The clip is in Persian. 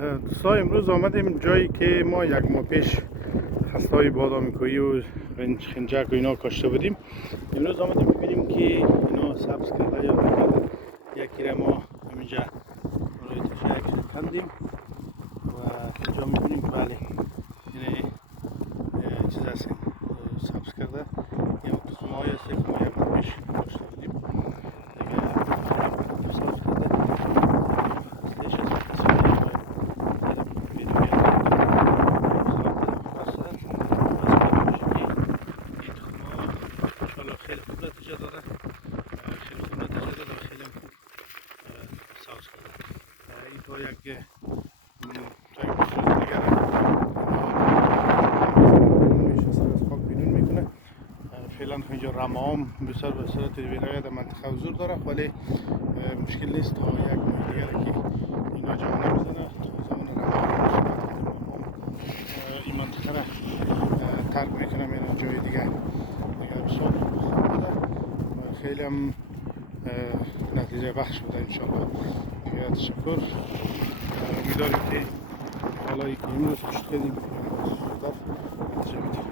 دوستان امروز آمدیم جایی که ما یک ماه پیش خستای بادام کوهی و خنجک و اینا کاشته بودیم. امروز آمدیم ببینیم که اینا سبز کرده یا نکرده. یکی را ما همینجا روی تشک کندیم و اینجا میبینیم بله این چیز هست سبز کرده. یا تخم های هست که ما یک ماه پیش کاشته بودیم دیگه سبز کرده. خیلی خوب نتیجه داده خیلی خوب نتیجه داده و خیلی خوب سبز کرده. این تا یک بسیار دیگر میشه سر از خاک بیرون میکنه. فعلا اینجا رمام بسیار به صورت ویرایه در منطقه حضور داره ولی مشکل نیست تا یک ماه دیگر که اینا جا نمیزنه تا زمان رمام این منطقه را ترک میکنه میرن جای دیگر بسیار خیلی هم نتیجه بخش بوده انشاءالله. تشکر. امیدواریم که حالا که امروز کشت کردیم